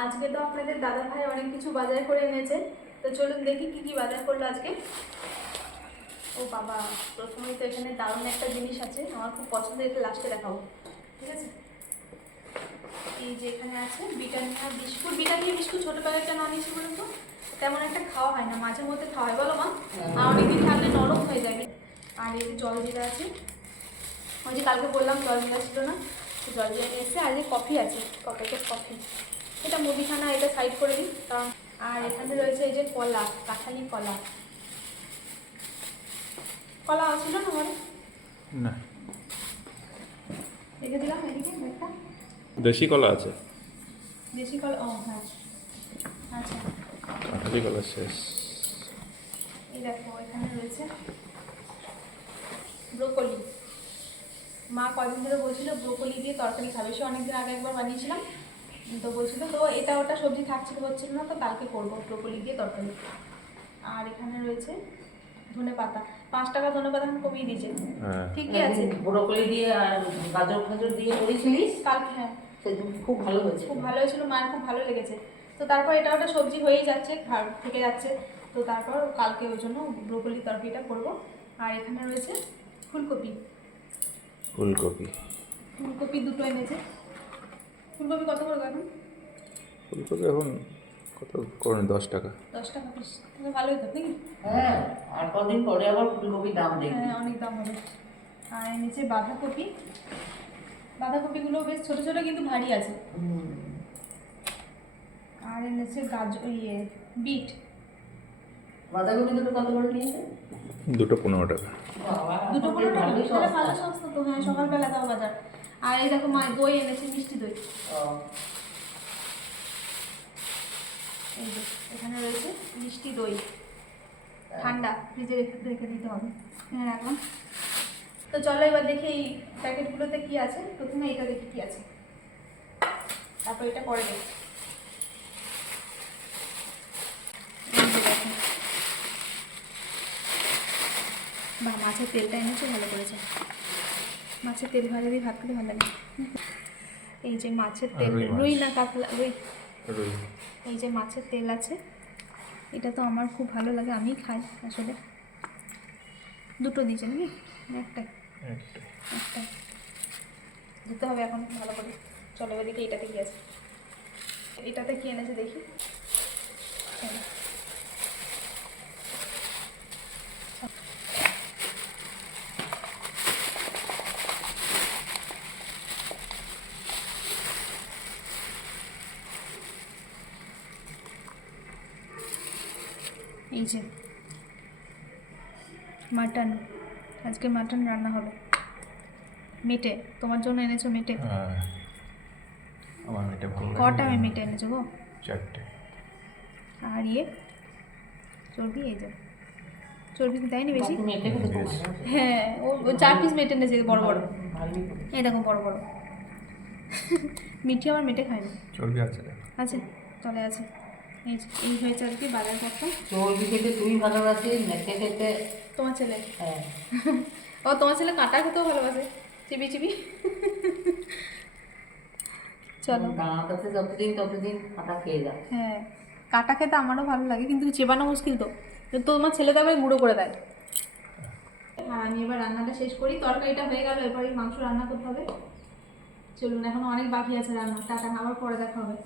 আজকে তো আপনাদের দাদা ভাই অনেক কিছু বাজার করে এনেছে। তো চলুন দেখি কি কি বাজার করল আজকে। ও বাবা প্রথমেই তো এখানে দারুণ একটা জিনিস আছে। আমার খুব পছন্দের এটা লাস্টে দেখাবো। ঠিক আছে? এই যে এখানে আছে বিটানিয়া বিস্কুট। বিটানিয়া বিস্কুট ছোটো প্যাকেট কেন আনিয়েছি বলুন তো? তেমন একটা খাওয়া হয় না মাঝে মধ্যে খাওয়া হয়। বলো মা আর অনেকদিন থাকলে নরম হয়ে যাবে আর এই যে জল জিরা আছে ওই যে কালকে বললাম জল জিরা ছিল না জল জিরা নিয়ে এসছে আর এই কফি আছে প্যাকেট কফি। এটা মুদিখানা এটা সাইড করে দিই কারণ আর এখানে রয়েছে এই যে কলা কাঁঠালি কলা। কলা ছিল না না। রেখে দিলাম এদিকে একটা দেশি কলা আছে। দেশি কলা ও হ্যাঁ। আচ্ছা। কাঁঠালি কলা শেষ। এই দেখো এখানে রয়েছে ব্রোকলি। মা কদিন ধরে বলছিল ব্রোকলি দিয়ে তরকারি খাবে। সে অনেকদিন আগে একবার বানিয়েছিলাম। তো বলছিল তো এটা ওটা সবজি থাকছিল হচ্ছিল না তো কালকে করব ব্রোকলি দিয়ে তরকারি। আর এখানে রয়েছে ধনে পাতা। পাঁচ টাকা ধনে পাতা কমিয়ে দিয়েছে। হ্যাঁ। ঠিকই আছে। ব্রোকলি দিয়ে আর গাজর ফাজর দিয়ে করেছিলিস? কালকে হ্যাঁ। খুব ভালো হয়েছে খুব ভালো হয়েছিল মায়ের খুব ভালো লেগেছে। তো তারপর এটা ওটা সবজি হয়েই যাচ্ছে খার থেকে যাচ্ছে। তো তারপর কালকে ওই জন্য ব্রোকলি তরকারিটা করব। আর এখানে রয়েছে ফুলকপি। ফুলকপি। ফুলকপি দুটো এনেছে। ফুলকপি কত করে এখন? ফুলকপি এখন কত করেন দশ টাকা। দশ টাকা পিস তাহলে ভালোই তো নাকি? হ্যাঁ আর কদিন পরে আবার ফুলকপির দাম দেখবি। হ্যাঁ অনেক দাম হবে। আর নিচে বাঁধাকপি। বাঁধাকপিগুলো বেশ ছোটো ছোটো কিন্তু ভারী আছে। আর এনেছে গাজর ইয়ে বিট। বাঁধাকপি দুটো কত করে নিয়েছে? দুটো পনেরো টাকা। দুটো পনেরো টাকা। ভালো সস্তা তো হ্যাঁ সকালবেলা দাও বাজার। আর এই দেখো মা দই এনেছে মিষ্টি দই। এখানে রয়েছে মিষ্টি দই। ঠান্ডা ফ্রিজে রেখে রেখে দিতে হবে। হ্যাঁ রাখলাম তো চলো এবার দেখি এই প্যাকেটগুলোতে কি আছে। প্রথমে এটা দেখি কি আছে। তারপর এটা পরে দেখি এই যে দেখো। বাহ মাছের তেলটা এনেছে ভালো করেছে। মাছের তেল ভাজা দিয়ে ভাত খেতে ভালো লাগে। এই যে মাছের তেল রুই না কাতলা রুই। এই যে মাছের তেল আছে এটা তো আমার খুব ভালো লাগে আমি খাই আসলে। দুটো দিয়েছে একটাই। একটাই। একটাই। দিতে হবে এখন ভালো করে। চলো এদিকে এটাতে কি আছে এটাতে কি এনেছে দেখি? এই। যে মাটন। আজকে মাটন রান্না হবে। মেটে তোমার জন্য এনেছো মেটে? হ্যাঁ আমার এটা ভালো লাগে। কটা আমি মেটে এনেছো গো? চারটে। আর ইয়ে? চর্বি এই যে। চর্বি কি দেয়নি বেশি? মেটে। হ্যাঁ ও চার পিস মেটে এনেছে বড় বড়। এই দেখো বড় বড়। মিঠি আমার মেটে খায় না চর্বি আছে আছে চলে আছে। এই হয়েছে আর কি বাজার করতাম চর্বি খেতে তুই ভালোবাসিস মেটে খেতে। তোমার ছেলে? হ্যাঁ। ও তোমার ছেলে কাঁটা খেতেও ভালোবাসে? চিবি চিবি। চলো। দাঁড়াতে যতদিন ততদিন কাটা খেয়ে যা হ্যাঁ কাটা খেতে আমারও ভালো লাগে কিন্তু চেবানো মুশকিল তো। তো তোমার ছেলে তো আবার গুঁড়ো করে দেয়। হ্যাঁ আমি এবার রান্নাটা শেষ করি। তরকারিটা হয়ে গেল এরপরে মাংস রান্না করতে হবে। চলুন এখন অনেক বাকি আছে রান্না। টাটা আবার পরে দেখা হবে।